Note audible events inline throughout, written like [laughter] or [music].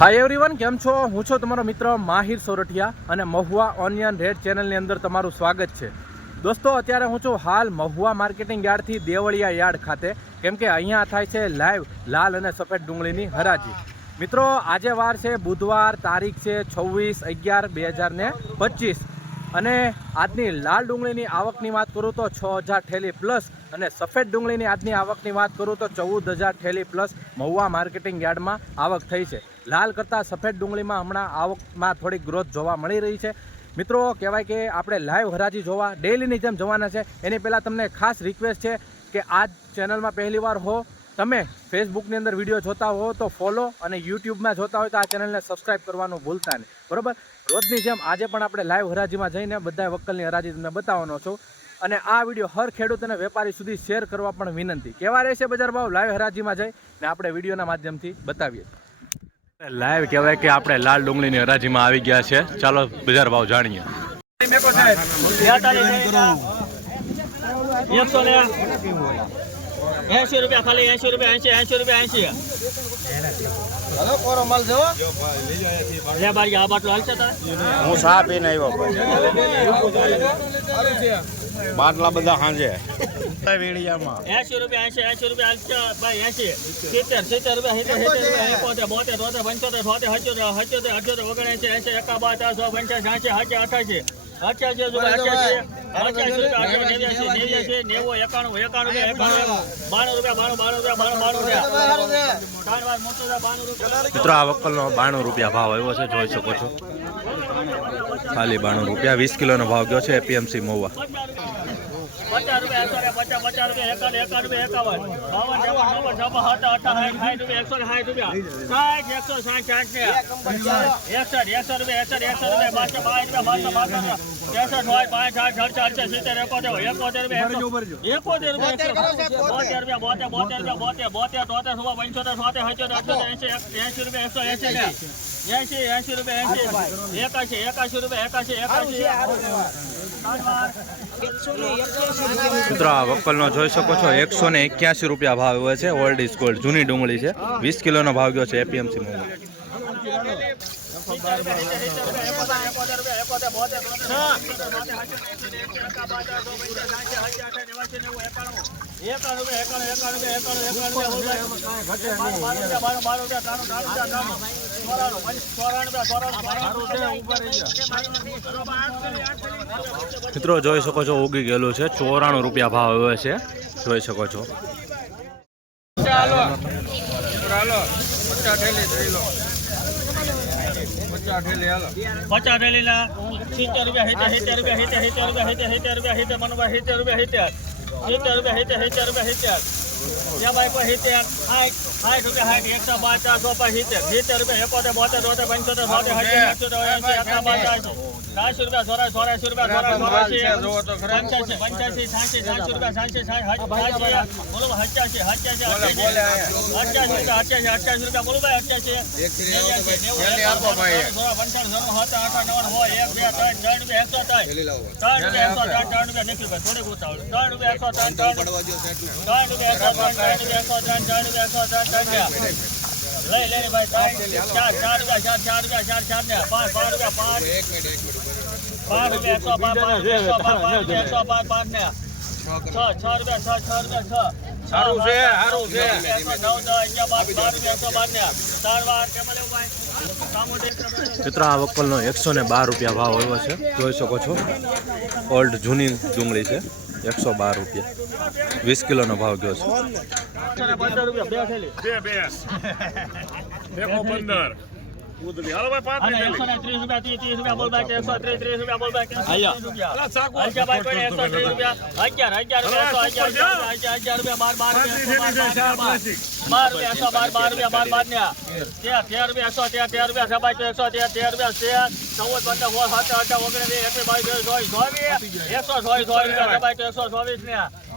Hi everyone કેમ છો? હું છું તમારો મિત્ર માહિર સોરઠિયા અને મહુવા ઓનિયન રેડ ચેનલની અંદર તમારું સ્વાગત છે. દોસ્તો, અત્યારે હું છું હાલ મહુવા માર્કેટિંગ યાર્ડથી દેવળિયા યાર્ડ ખાતે. કેમ કે અહીંયા થાય છે લાઈવ લાલ અને સફેદ ડુંગળીની હરાજી. મિત્રો, આજે વાર છે, બુધવાર, તારીખ છે છવ્વીસ અગિયાર બે હજાર ને પચીસ. અને આજની લાલ ડુંગળીની આવકની વાત કરું તો છ હજાર ઠેલી પ્લસ અને સફેદ ડુંગળીની આજની આવકની વાત કરું તો ચૌદ હજાર ઠેલી પ્લસ મહુવા માર્કેટિંગ યાર્ડમાં આવક થઈ છે. લાલ કરતાં સફેદ ડુંગળીમાં હમણાં આવકમાં થોડીક ગ્રોથ જોવા મળી રહી છે. મિત્રો, કહેવાય કે આપણે લાઈવ હરાજી જોવા ડેલીની જેમ જવાના છે. એની પહેલાં તમને ખાસ રિક્વેસ્ટ છે કે આ ચેનલમાં પહેલી વાર હો, તમે ફેસબુકની અંદર વીડિયો જોતા હો તો ફોલો અને યુટ્યુબમાં જોતા હોય તો આ ચેનલને સબસ્ક્રાઇબ કરવાનું ભૂલતા નહીં. બરોબર? રોજની જેમ આજે પણ આપણે લાઈવ હરાજીમાં જઈને બધા વકલની હરાજી તમને બતાવવાનો છું. અને આ વીડિયો હર ખેડૂત અને વેપારી સુધી શેર કરવા પણ વિનંતી. કેવા રહેશે બજાર ભાવ? લાઈવ હરાજીમાં જઈ ને આપણે વિડીયોના માધ્યમથી બતાવીએ. લાઈવ કહેવાય કે આપણે લાલ ડુંગળીની હરાજીમાં આવી ગયા છે. ચાલો બજાર ભાવ જાણીએ. એસી રૂપિયા ખાલી એસી રૂપિયા એસી એસી રૂપિયા એસી લે બારી આ બાટલો હાલશે તારે. હું ચા પીને આવ્યો ભાઈ. બાટલા બધા સાંજે વીડિયામાં એસી રૂપિયા એસી એસી રૂપિયા હાલશે ભાઈ એસી સિત્તેર સિત્તેર રૂપિયા સિત્તેર સિત્તેર રૂપિયા એકોતેર બોતેર તોતેર પંચોતેર છોતેર હચોતેર હચોતેર અઠ્યોતેર ઓગણએસી એસી એકા બાર ચારસો પંચ્યાસી એસી એસી અઠાસી મિત્રો આ વકલનો બાણું રૂપિયા ભાવ આવ્યો છે જોઈ શકો છો. ખાલી બાણું રૂપિયા વીસ કિલોનો ભાવ ગયો છે એપીએમસી મહુવા પચાસ રૂપિયા એકસો ને પચાસ પચાસ રૂપિયા એકાવન એકાવન રૂપિયા એકાવન. બાવન છપ્પન સત્તર અઠાવન સાઠ રૂપિયા એકસો ને સાઠ રૂપિયા. સાઠ એકસો સાઠ સાઠ ને. એકસઠ એકસો રૂપિયા એકસઠ એકસો રૂપિયા બારસો બાવીસ રૂપિયા બારસો ત્રેસઠ હોય પાંચ સાઠ અડસઠ અડસઠ સિત્તેર એકોતેર એકોતેર રૂપિયા એકોતેર રૂપિયા બોતેર રૂપિયા બોતેર બોતેર રૂપિયા બોતેર બોતેર તોતેર સોળ પંચોતેર સોતેર એસી એસી રૂપિયા એકસો એસી એસી એસી રૂપિયા એસી એકાશી એકાશી રૂપિયા એકાશી એકાશી. મિત્રો, આ વકલનો જોઈ શકો છો, એકસો ને એક્યાસી રૂપિયા ભાવ આવ્યો છે ઓલ્ડ ઇઝ ગોલ્ડ જૂની ડુંગળી છે. વીસ કિલોનો ભાવ ગયો છે એપીએમસી મહુવા મિત્રો જોઈ શકો છો ઉગી ગયેલું છે. ચોરાણું રૂપિયા ભાવ આવ્યો છે. જોઈ શકો છો. પચાસ થેલીના સિત્તેર રૂપિયા સિત્તેર સિત્તેર રૂપિયા સિત્તેર સિત્તેર રૂપિયા સિત્તેર સિત્તેર રૂપિયા સિત્તેર મનવા સિત્તેર રૂપિયા સિત્તેર સિત્તેર રૂપિયા સિત્તેર સિત્તેર રૂપિયા સિત્તેર ત્યાં ભાઈ કોઈ સિત્તેર સાઠ સાઠ રૂપિયા સાઠ એકસો સિત્તેર. સિત્તેર રૂપિયા એકોતેર બોતેર તોતેર પંચોતેર એંસી એકા રૂપિયા ચોરાસી ચોરાસી રૂપિયા ચોરાસી પંચ્યાસી પંચ્યાસી સાઠી સાતસો રૂપિયા સાઠી સાઠ બોલો હચ્યાસી હચ્યાસી અઠ્યાસી અઠ્યાસી રૂપિયા અઠ્યાસી રૂપિયા બોલો ભાઈ અઠ્યાસી. ત્રણ રૂપિયા એકસો ત્રણ લઈ લઈ ભાઈ ચાર ચાર રૂપિયા ચાર ચાર રૂપિયા ચાર ચાર પાંચ પાંચ રૂપિયા પાંચ પાંચ રૂપિયા એકસો પાંચ પાંચ એકસો પાંચ એકસો પાંચ પાંચ ને છ છ રૂપિયા છ છ રૂપિયા છ સારું છે, સારું છે. ભાઈ આ વકલનો એકસો ને બાર રૂપિયા ભાવ આવ્યો છે જોઈ શકો છો ઓલ્ડ જૂની ડુંગળી છે એકસો બાર રૂપિયા. વીસ કિલોનો ભાવ ગયો છે. [laughs] પંદર રૂપિયા બે થેલી અને એકસો ને ત્રીસ રૂપિયા ત્રીસ ત્રીસ રૂપિયા બોલ બાય એકસો ત્રીસ ત્રીસ રૂપિયા બોલ બાય ત્રીસ રૂપિયા અગિયાર બાય કોઈ એકસો ત્રીસ રૂપિયા. અગિયાર અગિયાર રૂપિયા એકસો અગિયાર અગિયાર અગિયાર અગિયાર રૂપિયા બાર બાર રૂપિયા એકસો બાર બાર બાર. રૂપિયા એકસો બાર બાર રૂપિયા બાર બાર ને. તેર તેર રૂપિયા એકસો તેર તેર રૂપિયા સબાઈ તો એકસો તેર તેર રૂપિયા તેર. ચૌદ પંદર સોળ સત્તર અઢાર ઓગણીસ એકવીસ બાવીસ ચોવીસ ચોવીસ એકસો ચોવીસ. ચોવીસ રૂપિયા સબાઈ તો એકસો ચોવીસ ને ત્રણ વાર ભાઈ કેમાં લેવો મિત્રો એકસો ચોવીસ રૂપિયા ભાવ આવ્યો છે ઓલ્ડ ઇઝ ગોલ્ડ જોઈ શકો છો જૂની ડુંગળી છે વીસ કિલોનો ભાવ અગિયાર રૂપિયા અગિયાર અગિયાર રૂપિયા એકસો અગિયાર અગિયાર રૂપિયા અગિયાર અગિયાર રૂપિયા અગિયાર રૂપિયા એ ભાઈ અગિયાર અગિયાર ભાઈ કોઈને direct અગિયાર રૂપિયા અગિયાર મૂકો સો રૂપિયા મૂકો સો રૂપિયા હો સો રૂપિયા હો સો રૂપિયા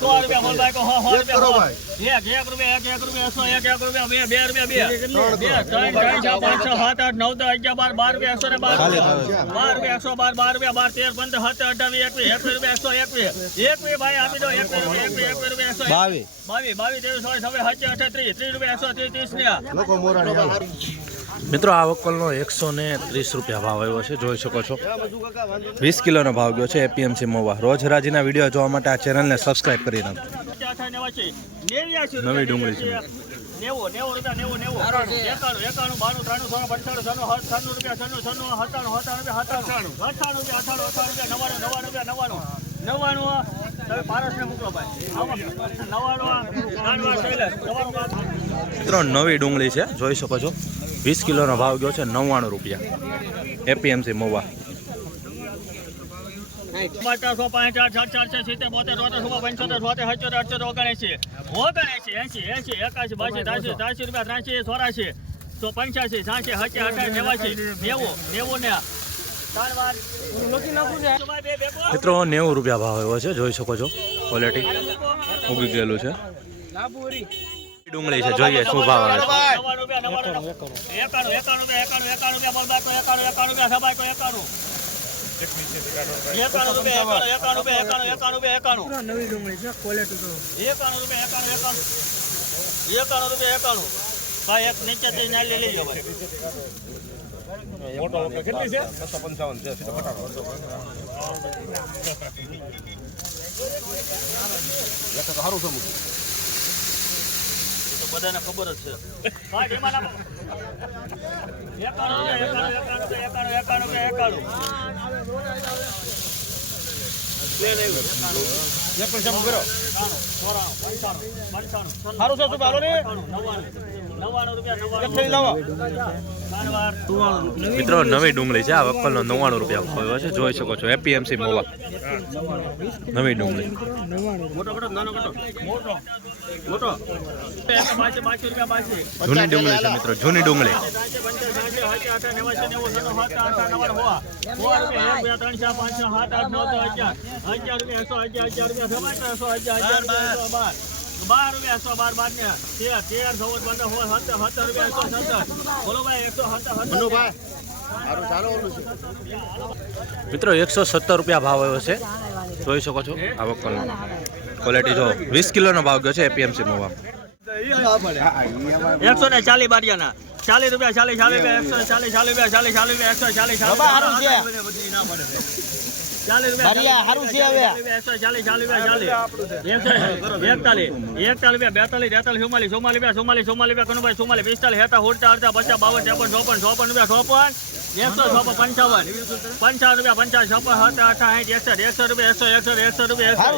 બોલ ભાઈ કો હો હો રૂપિયા એક એક રૂપિયા એક એક રૂપિયા એક એક રૂપિયા બે બે રૂપિયા બે. બે ત્રણ ત્રણ ચાર પાંચ છ સાત આઠ નવ દસ અગિયાર બાર બાર રૂપિયા એકસો ને બાર બાર રૂપિયા એકસો બાર બાર રૂપિયા બાર તેર પંદર સત્તર અઠાવીસ એકવીસ એકવીસ રૂપિયા એકસો એકવીસ. એકવીસ ભાઈ આપી દો એકવીસ રૂપિયા એકવીસ એકવીસ રૂપિયા એકસો બાવીસ. બાવીસ બાવીસ ત્રેવીસ હવે સત્તર અઠત્રીસ ત્રીસ રૂપિયા એકસો ત્રીસ ત્રીસ ને મિત્રો આ વકલનો એકસો ને ત્રીસ રૂપિયા ભાવ આવ્યો છે જોઈ શકો છો વીસ કિલોનો ભાવ ગયો છે એપીએમસી મોવા રોજ હરાજીના વીડિયો જોવા માટે આ ચેનલને સબસ્ક્રાઇબ કરી નાખો નવી ડુંગળી છે. નવાણું નેવું ત્રાણું નવી ડુંગળી છે. જોઈ શકો છો. વીસ કિલોનો ભાવ ગયો છે નવ્વાણું રૂપિયા. એપીએમસી મોવા. પચાસો પાંચ સાત ચાર છે સિત્તેર બોતેર ચોતેર પંચોતેર છોતેર સત્યોતેર અઠ્યોતેર ઓગણએંસી ઓગણએંસી એંસી એંસી એકાશી બાસી ત્રાસી ત્રાસી રૂપિયા ત્રાસી ચોરાશી. સો પંચ્યાસી છ્યાસી સત્યાસી અઠાસી નેવાસી નેવું નેવું ને મિત્રો નેવું રૂપિયા ભાવ એવો છે. જોઈ શકો છો. ક્વોલિટી ઉગી ગયેલું છે. ડુંગળી છે જોઈએ શું ભાવ આવે છે નવ્વાણું રૂપિયા, નવ્વાણું. એકાણું, એકાણું રૂપિયા, તો બધાને ખબર જ છે. સારું છે શું ભાલો ને મિત્રો નવી ડુંગળી છે આ વકલનો નવ્વાણું રૂપિયા ખોયો છે જોઈ શકો છો એપીએમસી મોવા. નવી ડુંગળી. મોટો કટો નાનો કટો મોટો. મોટો. બાસી બાસી રૂપિયા બાસી જૂની ડુંગળી છે મિત્રો જૂની ડુંગળી. રૂપિયા બાર રૂપિયા એકસો બાર બાર ને તેર તેર ચૌદ પંદર સોળ સત્તર સત્તર રૂપિયા એકસો સત્તર. બોલો ભાઈ એકસો સત્તર સત્તર. મિત્રો એકસો સત્તર રૂપિયા ભાવ આવ્યો છે. જોઈ શકો છો આવક ક્વોલિટી જો વીસ કિલોનો ભાવ ગયો છે એપીએમસી મહુવા એકસો ને ચાલીસ બારિયાના. ચાલીસ રૂપિયા ચાલીસ ચાલીસ રૂપિયા એકસો ચાલીસ ચાલીસ રૂપિયા ચાલીસ ચાલીસ રૂપિયા એકસો ચાલીસ ચાલીસ રૂપિયા એકસો ચાલીસ ચાલીસ રૂપિયા કનુભાઈ ચુમ્માલીસ પિસ્તાલીસ હેતા હોડતા અડતા પચાસ બાવન ત્રેપન ચોપન ચોપન રૂપિયા ચોપન. એકસો ચોપન પંચાવન. પંચાવન રૂપિયા પંચાવન સત્તર અઠાસી એકસઠ એકસો રૂપિયા એકસો એકસઠ એકસો રૂપિયા એકસઠ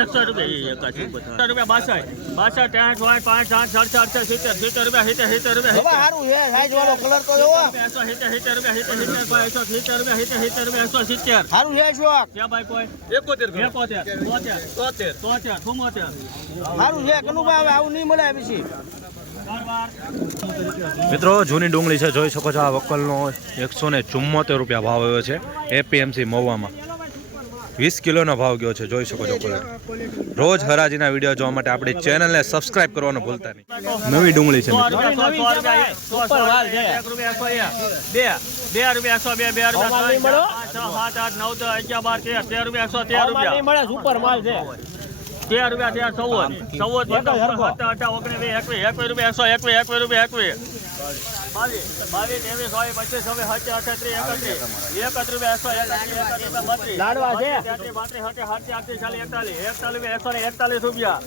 એકસો રૂપિયા રૂપિયા બાસઠ. બાસઠ ત્રણ પાંચ પાંચ સાત સડસઠ અડસઠ સિત્તેર સિત્તેર રૂપિયા સિત્તેર સિત્તર રૂપિયા એકસો સિત્તેર સિત્તેર રૂપિયા સિત્તેર સિત્તર કોઈ એકસો સિત્તેર રૂપિયા સિત્તેર સિત્તર રૂપિયા એકસો સિત્તેર. ક્યાં ભાઈ કોઈ? એકોતેર એકોતેર તોતેર. તોતેર. તોતેર ચુમ્મોતેર ચાર બાર મિત્રો જૂની ડુંગળી છે જોઈ શકો છો આ વકલનો એકસો ને ચુમ્મોતેર રૂપિયા ભાવ આવ્યો છે એપીએમસી મહુવામાં. વીસ કિલોનો ભાવ ગયો છે જોઈ શકો છો ક્વોલિટી રોજ હરાજીના વીડિયો જોવા માટે આપણી ચેનલને સબસ્ક્રાઇબ કરવાનું ભૂલતા નહીં. નવી ડુંગળી છે સો રૂપિયા સો સો બે બે રૂપિયા બે બે છ સાત આઠ નવ દસ અગિયાર બાર તેર તેર રૂપિયા એકસો તેર રૂપિયા. તેર રૂપિયા તેર ચૌદ. ચૌદ પંદર સોળ, સત્તર અઢાર ઓગણીસ વીસ એકવીસ એકવીસ રૂપિયા એકસો એકવીસ એકવીસ રૂપિયા એકવીસ. બાવીસ બાવીસ ત્રેવીસ ચોવીસ પચીસ છવ્વીસ સત્તર અઠત્રીસ એકત્રીસ. એકત્રીસ રૂપિયા એકસો એકત્રીસ એકત્રીસ રૂપિયા બત્રીસ તેત્રીસ, પાંત્રીસ, છત્રીસ, સાતત્રીસ, આઠત્રીસ, ચાલીસ, એકતાલીસ. એકતાલીસ રૂપિયા એકસો ને એકતાલીસ રૂપિયા.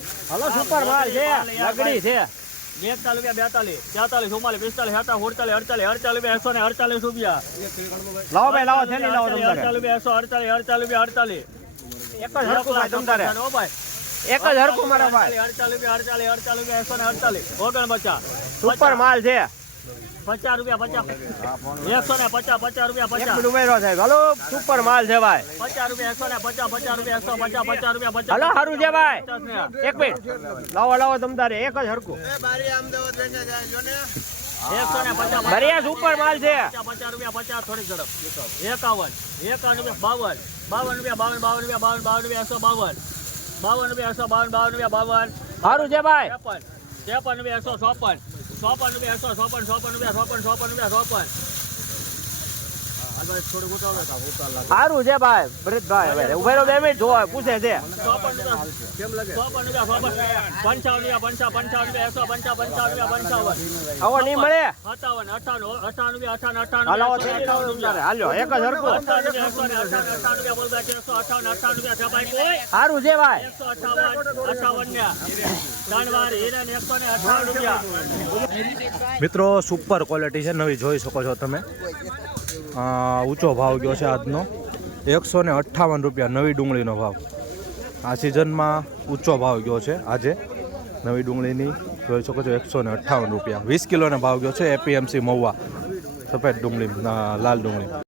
એકતાલીસ રૂપિયા બેતાલીસ. તેતાલીસ ચુમ્માલીસ પિસ્તાલીસ સત્તાવીસ સુડતાલીસ અડતાલીસ અડતાલીસ રૂપિયા એકસો ને અડતાલીસ રૂપિયા. અડતાલીસ રૂપિયા એકસો અડતાલીસ અડતાલીસ રૂપિયા અડતાલીસ. એક જ હરખું ભાઈ તમ તારે. ઓ ભાઈ. એક જ હરખું મારા ભાઈ. રૂપિયા અડતાલીસ અડતાલીસ રૂપિયા એકસો ને અડતાલીસ. ઓગણ પચાસ. સુપર માલ છે. પચાસ રૂપિયા પચાસ. એકસો ને પચાસ પચાસ રૂપિયા પચાસ. સાહેબ. હાલો સુપર માલ છે ભાઈ. પચાસ રૂપિયા એકસો ને પચાસ પચાસ રૂપિયા એકસો પચાસ પચાસ રૂપિયા પચાસ. હાલો સારું છે ભાઈ. એક મિનિટ. લાવો લાવો તમ એક જ હરખું. એકસો ને પચાસ બરિયા સુપર માલ છે. પચાસ પચાસ રૂપિયા પચાસ થોડી ઝડપ. એકાવન એકાવન રૂપિયા બાવન. બાવન રૂપિયા બાવન બાવન રૂપિયા બાવન બાવન રૂપિયા એકસો બાવન. બાવન રૂપિયા એકસો બાવન બાવન રૂપિયા બાવન. સારું છે ભાઈ. ત્રેપન. ત્રેપન રૂપિયા એકસો ચોપન. ચોપન રૂપિયા એકસો ચોપન ચોપન રૂપિયા ચોપન ચોપન રૂપિયા ચોપન થોડુંક ઉતાવળ હતા ઉતાવળ સારું છે ભાઈ, ભરતભાઈ હવે. ઊભા રહો બે મિનિટ, જોવા પૂછે છે. પંચાવન નહીં મળે? હાલો એક જ કોઈ સારું છે ભાઈ. મિત્રો સુપર ક્વોલિટી છે, નવી જોઈ શકો છો તમે. ઊંચો ભાવ ગયો છે આજનો. એકસો ને અઠ્ઠાવન રૂપિયા નવી ડુંગળીનો ભાવ. આ સિઝનમાં ઊંચો ભાવ ગયો છે આજે. નવી ડુંગળીની જોઈ શકો છો એકસો ને અઠ્ઠાવન રૂપિયા. વીસ કિલોનો ભાવ ગયો છે એપીએમસી મહુવા. સફેદ ડુંગળી લાલ ડુંગળી.